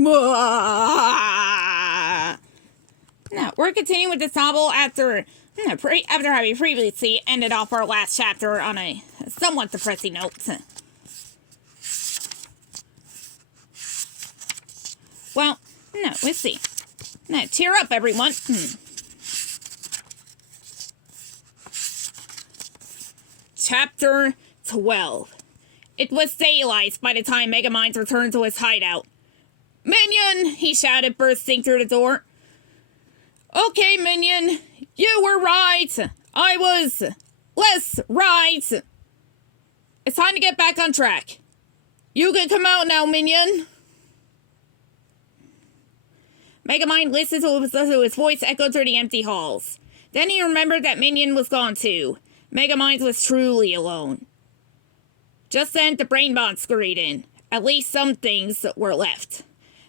Now, we're continuing with this novel after having previously ended off our last chapter on a somewhat depressing note. Well, no, let's see. Now, cheer up, everyone. Chapter 12. It was daylight by the time Megamind returned to his hideout. "Minion!" he shouted, bursting through the door. "Okay, Minion, you were right. I was less right. It's time to get back on track. You can come out now, Minion." Megamind listened to his voice echo through the empty halls. Then he remembered that Minion was gone too. Megamind was truly alone. Just then, the brainbot scurried in. At least some things were left.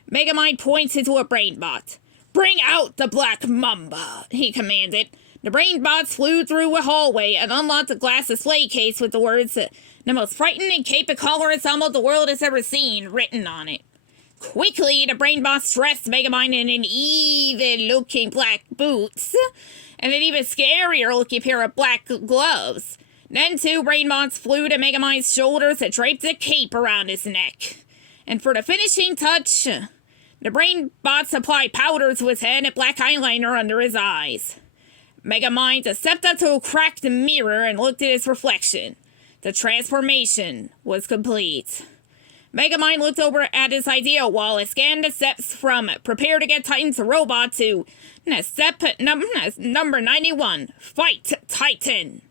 Megamind pointed to a brainbot. "Bring out the Black Mamba," he commanded. The brainbots flew through a hallway and unlocked a glass display case with the words, "The most frightening cape-collar ensemble the world has ever seen," written on it. Quickly, the brainbots dressed Megamind in an evil-looking black boots and an even scarier-looking pair of black gloves. Then 2 brainbots flew to Megamind's shoulders and draped a cape around his neck. And for the finishing touch, the brainbots applied powder to his head and black eyeliner under his eyes. Megamind stepped up to a cracked mirror and looked at his reflection. The transformation was complete. Megamind looked over at his ideal wall and scanned the steps from prepare to get Titan to robot to step number 91, fight Titan.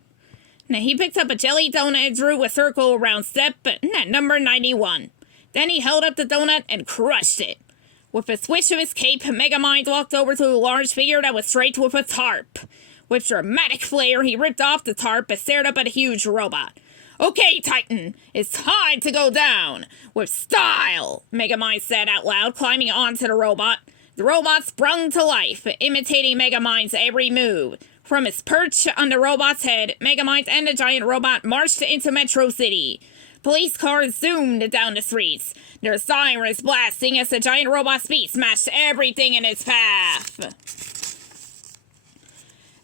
Now, he picked up a jelly donut and drew a circle around step number 91. Then he held up the donut and crushed it. With a swish of his cape, Megamind walked over to a large figure that was draped with a tarp. With dramatic flair, he ripped off the tarp and stared up at a huge robot. "Okay, Titan, it's time to go down. With style," Megamind said out loud, climbing onto the robot. The robot sprung to life, imitating Megamind's every move. From his perch on the robot's head, Megamind and the giant robot marched into Metro City. Police cars zoomed down the streets, their sirens blasting as the giant robot speed smashed everything in its path.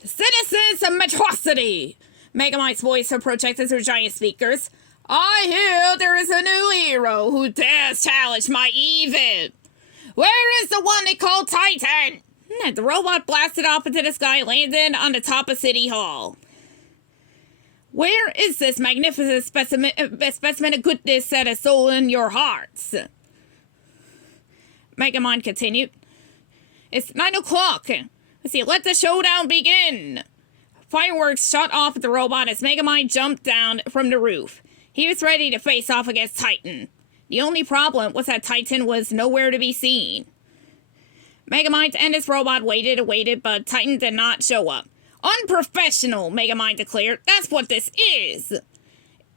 "Citizens of Metrocity!" Megamind's voice projected through giant speakers. "I hear there is a new hero who dares challenge my evil. Where is the one they call Titan?" The robot blasted off into the sky and landed on the top of City Hall. "Where is this magnificent specimen of goodness that has stolen your hearts?" Megamind continued. "It's 9 o'clock. Let the showdown begin." Fireworks shot off at the robot as Megamind jumped down from the roof. He was ready to face off against Titan. The only problem was that Titan was nowhere to be seen. Megamind and his robot waited and waited, but Titan did not show up. "Unprofessional," Megamind declared. "That's what this is."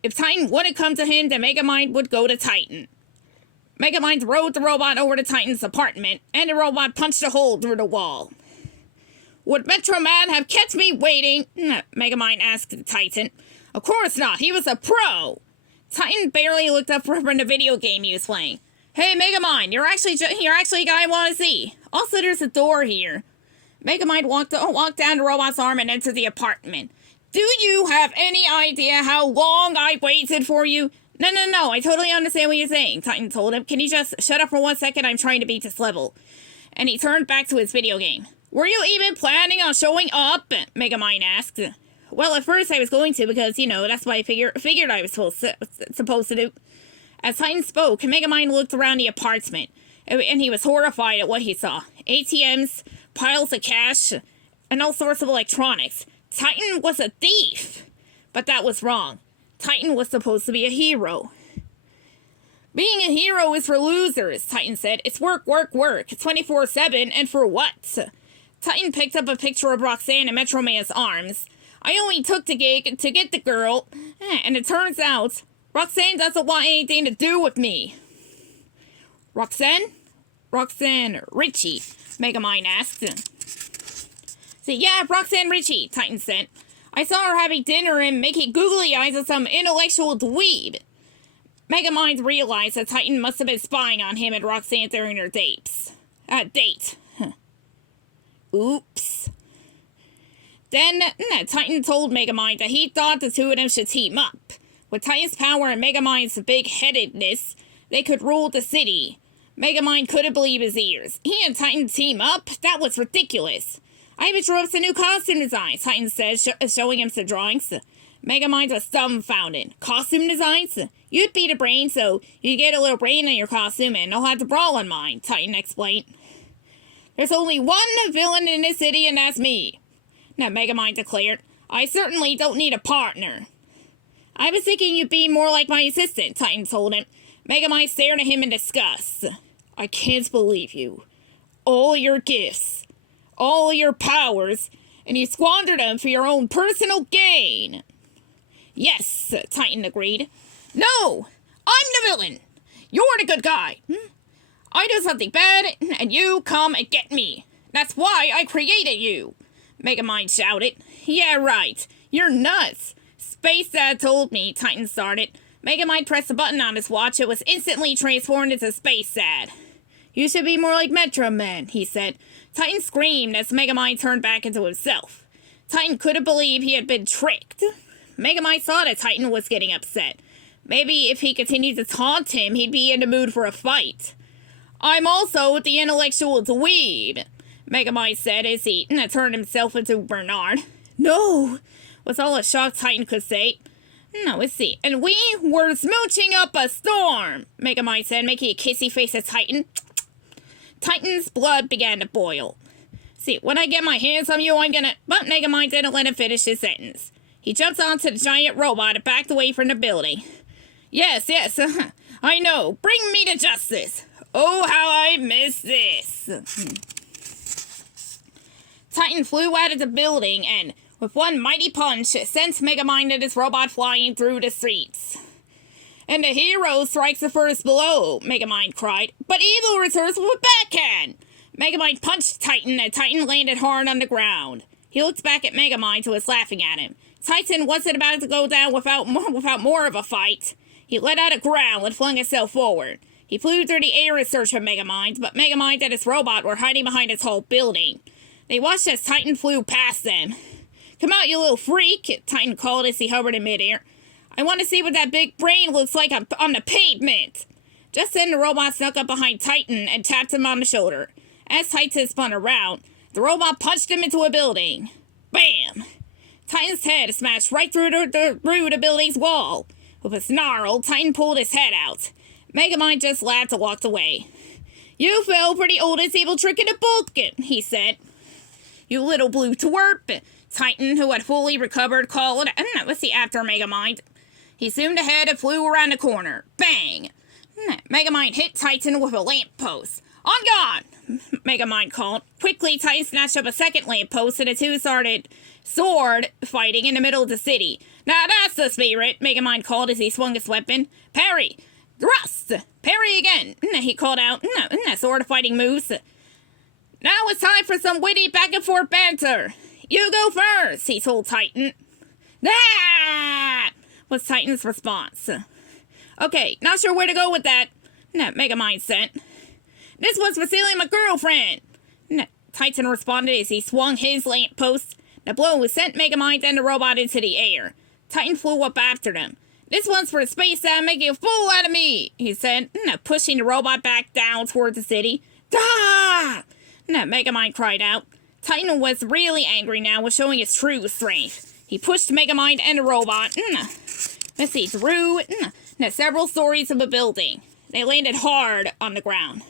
If Titan wouldn't come to him, then Megamind would go to Titan. Megamind rode the robot over to Titan's apartment, and the robot punched a hole through the wall. "Would Metro Man have kept me waiting?" Megamind asked Titan. "Of course not. He was a pro." Titan barely looked up from the video game he was playing. "Hey, Megamind, you're actually a guy I want to see. Also, there's a door here." Megamind walked down the robot's arm and entered the apartment. "Do you have any idea how long I waited for you?" No, I totally understand what you're saying," Titan told him. "Can you just shut up for 1 second? I'm trying to beat this level." And he turned back to his video game. "Were you even planning on showing up?" Megamind asked. "Well, at first I was going to because, that's what I figured I was supposed to do." As Titan spoke, Megamind looked around the apartment, and he was horrified at what he saw. ATMs, piles of cash, and all sorts of electronics. Titan was a thief! But that was wrong. Titan was supposed to be a hero. "Being a hero is for losers," Titan said. "It's work, 24/7, and for what?" Titan picked up a picture of Roxanne in Metro Man's arms. "I only took the gig to get the girl, and it turns out Roxanne doesn't want anything to do with me." "Roxanne?" "Roxanne Ritchie," Megamind asked. "Yeah, Roxanne Ritchie," Titan said. "I saw her having dinner and making googly eyes with some intellectual dweeb." Megamind realized that Titan must have been spying on him and Roxanne during their date. Oops. Then, Titan told Megamind that he thought the two of them should team up. With Titan's power and Megamind's big-headedness, they could rule the city. Megamind couldn't believe his ears. He and Titan team up? That was ridiculous. I even drew up some new costume designs, Titan said, showing him some drawings. Megamind was dumbfounded. Costume designs? You'd be the brain, so you get a little brain in your costume and I'll have the brawl on mine, Titan explained. There's only one villain in this city, and that's me. Now, Megamind declared, I certainly don't need a partner. I was thinking you'd be more like my assistant, Titan told him. Megamind stared at him in disgust. I can't believe you. All your gifts, all your powers, and you squandered them for your own personal gain. Yes, Titan agreed. No, I'm the villain. You're the good guy. I do something bad, and you come and get me. That's why I created you. Megamind shouted. Yeah, right. You're nuts. Space Dad told me, Titan started. Megamind pressed a button on his watch. It was instantly transformed into Space Dad. You should be more like Metro Man, he said. Titan screamed as Megamind turned back into himself. Titan couldn't believe he had been tricked. Megamind saw that Titan was getting upset. Maybe if he continued to taunt him, he'd be in the mood for a fight. I'm also the intellectual dweeb, Megamind said as he turned himself into Bernard. No, was all a shocked Titan could say. No, let's see. And we were smooching up a storm, Megamind said, making a kissy face at Titan. Titan's blood began to boil. See, when I get my hands on you, I'm gonna... But Megamind didn't let him finish his sentence. He jumped onto the giant robot and backed away from the building. Yes, I know. Bring me to justice. Oh, how I miss this. Titan flew out of the building and, with one mighty punch, sent Megamind and his robot flying through the streets. And the hero strikes the first blow, Megamind cried. But evil returns with a backhand. Megamind punched Titan, and Titan landed hard on the ground. He looked back at Megamind, who was laughing at him. Titan wasn't about to go down without more of a fight. He let out a growl and flung himself forward. He flew through the air in search of Megamind, but Megamind and his robot were hiding behind a tall building. They watched as Titan flew past them. Come out, you little freak, Titan called as he hovered in midair. I want to see what that big brain looks like on the pavement. Just then, the robot snuck up behind Titan and tapped him on the shoulder. As Titan spun around, the robot punched him into a building. Bam! Titan's head smashed right through the building's wall. With a snarl, Titan pulled his head out. Megamind just laughed and walked away. You fell for the oldest evil trick in the book, he said. You little blue twerp, Titan, who had fully recovered, called. Let's see, after Megamind. He zoomed ahead and flew around the corner. Bang! Megamind hit Titan with a lamppost. On guard! Megamind called. Quickly, Titan snatched up a second lamppost and the two started sword fighting in the middle of the city. Now that's the spirit, Megamind called as he swung his weapon. Parry! Thrust! Parry again! He called out. Sword fighting moves. Now it's time for some witty back and forth banter. You go first, he told Titan. That was Titan's response. Okay, not sure where to go with that, Megamind said. This was for stealing my girlfriend. Titan responded as he swung his lamppost. The blow sent Megamind and the robot into the air. Titan flew up after them. This one's for space and making a fool out of me, he said, pushing the robot back down toward the city. Da! Megamind cried out. Titan was really angry now, was showing his true strength. He pushed Megamind and the robot, let's see, through several stories of a building. They landed hard on the ground.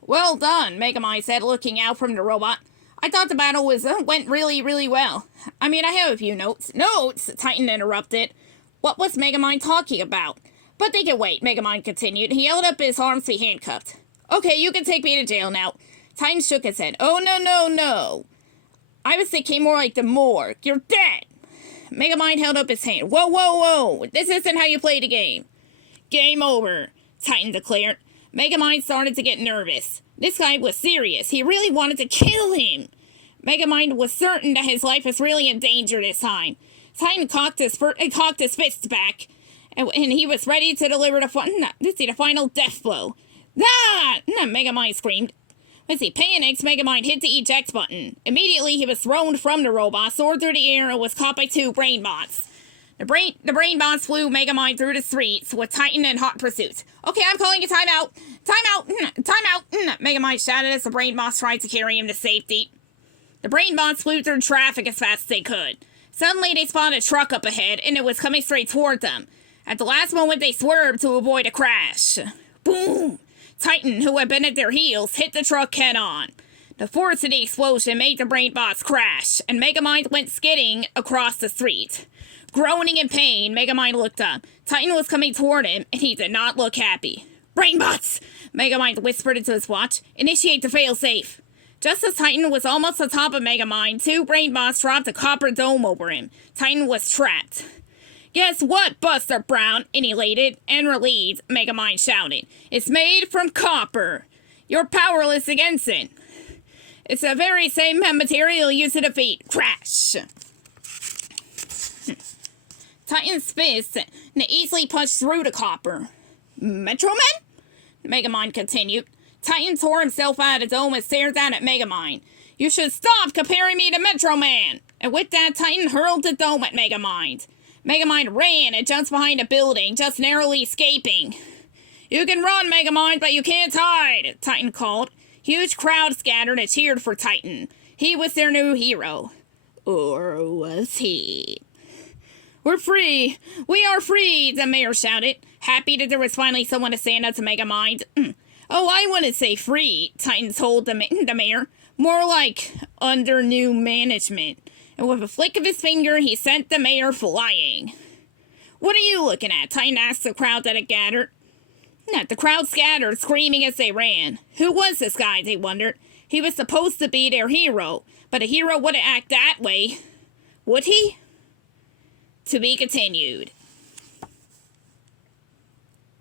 Well done, Megamind said, looking out from the robot. I thought the battle went really, really well. I mean, I have a few notes. Notes? Titan interrupted. What was Megamind talking about? But they can wait, Megamind continued. He held up his arms to be handcuffed. Okay, you can take me to jail now. Titan shook his head. Oh, no. I was thinking more like the morgue. You're dead. Megamind held up his hand. Whoa. This isn't how you play the game. Game over, Titan declared. Megamind started to get nervous. This guy was serious. He really wanted to kill him. Megamind was certain that his life was really in danger this time. Titan cocked his fist back and he was ready to deliver the final death blow. Ah! Megamind screamed. Panicked, Megamind hit the eject button. Immediately, he was thrown from the robot, soared through the air, and was caught by 2 brain bots. The brain bots flew Megamind through the streets with Titan in hot pursuit. Okay, I'm calling a timeout. Timeout. Megamind shouted as the brain bots tried to carry him to safety. The brain bots flew through traffic as fast as they could. Suddenly, they spotted a truck up ahead, and it was coming straight toward them. At the last moment, they swerved to avoid a crash. Boom! Titan, who had been at their heels, hit the truck head-on. The force of the explosion made the brain bots crash, and Megamind went skidding across the street. Groaning in pain, Megamind looked up. Titan was coming toward him, and he did not look happy. Brain bots! Megamind whispered into his watch. Initiate the failsafe. Just as Titan was almost on top of Megamind, 2 brain bots dropped a copper dome over him. Titan was trapped. Guess what, Buster Brown? Elated and relieved, Megamind shouted. It's made from copper. You're powerless against it. It's the very same material used to defeat. Crash! Titan's fist easily punched through the copper. Metro Man? Megamind continued. Titan tore himself out of the dome and stared down at Megamind. You should stop comparing me to Metro Man! And with that, Titan hurled the dome at Megamind. Megamind ran and jumped behind a building, just narrowly escaping. You can run, Megamind, but you can't hide, Titan called. Huge crowds scattered and cheered for Titan. He was their new hero. Or was he? We're free! We are free! The mayor shouted, happy that there was finally someone to stand up to Megamind. Oh, I wouldn't say free, Titan told the mayor. More like under new management. And with a flick of his finger, he sent the mayor flying. What are you looking at? Titan asked the crowd that had gathered. The crowd scattered, screaming as they ran. Who was this guy, they wondered. He was supposed to be their hero, but a hero wouldn't act that way. Would he? To be continued.